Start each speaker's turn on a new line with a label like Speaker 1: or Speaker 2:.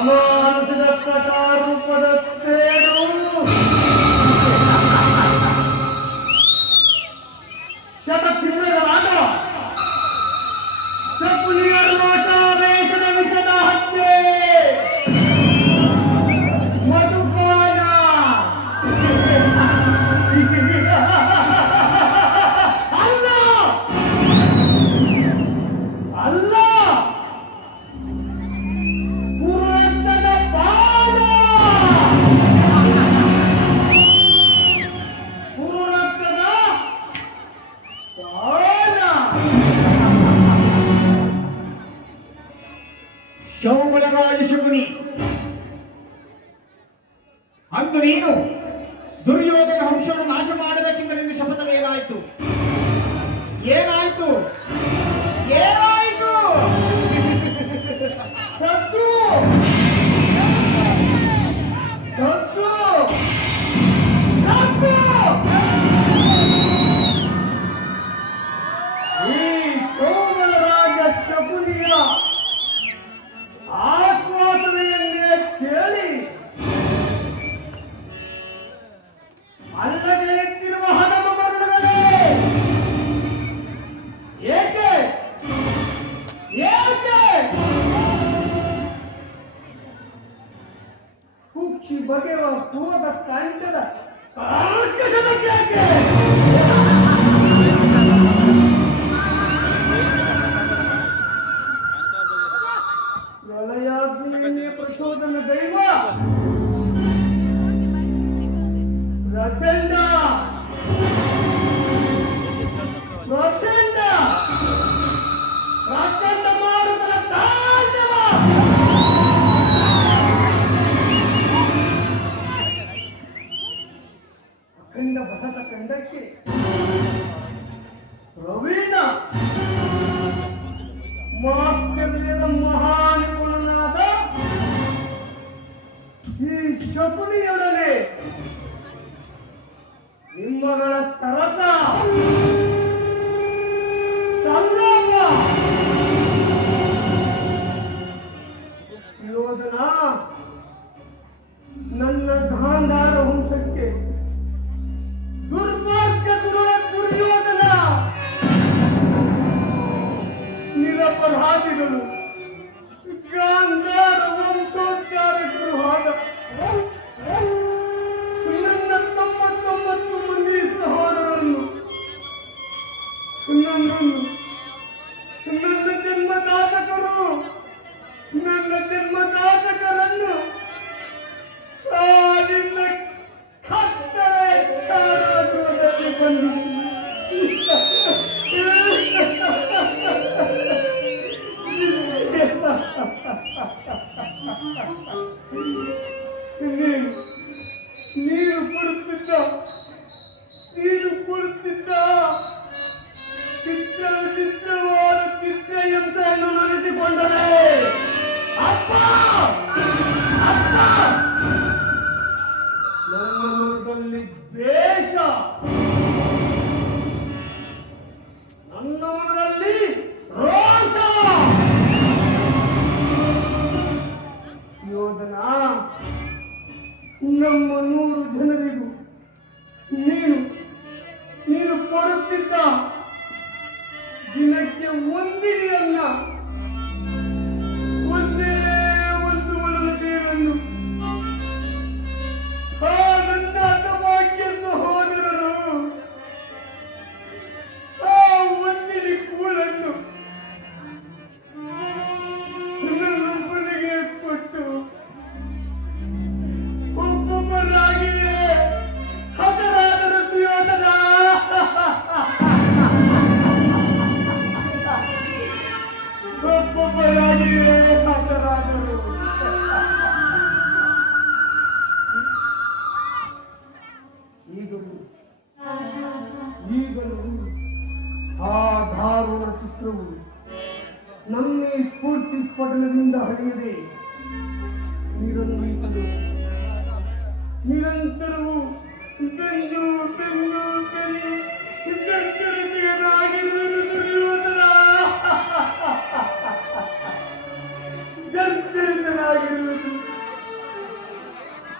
Speaker 1: ಸಮಾಜದ ಕಥಾ ರೂಪದ ಪೇರು ಶತ ತಿಂಗಳ
Speaker 2: ಮಾಡ ಸಪುಲಿಯರು ಅಂದು ನೀನು. ದುರ್ಯೋಧನ ಅಂಶವನ್ನು ನಾಶ ಮಾಡಬೇಕೆಂದು ನಿನ್ನ ಶಪಥವೇನಾಯಿತು ಏನಾಯ್ತು? ಏನಾಯ್ತು?
Speaker 1: ಕದ್ದು ಕದ್ದು ಸತ್ತು ಕುಕ್ಷಿ ಬಗೆವ ಕೂದ ಕಂಠದ ಕಾರ್ಕಶದ ಕೇಕೆ ಪ್ರಳಯಾಗ್ನಿಯನ್ನೇ ಪ್ರಚೋದನ ದೈವ ಪ್ರಚಂಡ ಪ್ರಚಂಡ ಪ್ರಚಂಡ ಶಕುನಿಯೊಡನೆ ನಿಮ್ಮಗಳ ಸರಸ ನನ್ನ ಜನ್ಮದಾತಕರು ನನ್ನ ಜನ್ಮದಾತಕರನ್ನು ಕಾಡಿನ ಕತ್ತಲೆ ಕಾರಾಗೃಹದಲ್ಲಿ ನೀನು ನೀರು ಕುಡುತ್ತಿದ್ದ ನೀರು ಕೊಡುತ್ತಿದ್ದ ನಮ್ಮ ನೂರು ಜನರಿಗೂ ನೀನು ನೀನು ಕೊಡುತ್ತಿದ್ದ ದಿನಕ್ಕೆ ಒಂದಿಗೆಯನ್ನ ಒಂದೇ ಈಗಲೂ ಈಗಲೂ ಚಿತ್ರವು ನಮ್ಮ ಸ್ಫೂರ್ತಿ ಹರಿಯದೆ ನಿರಂತರವು ನಿರಂತರವು ಬೆಂದು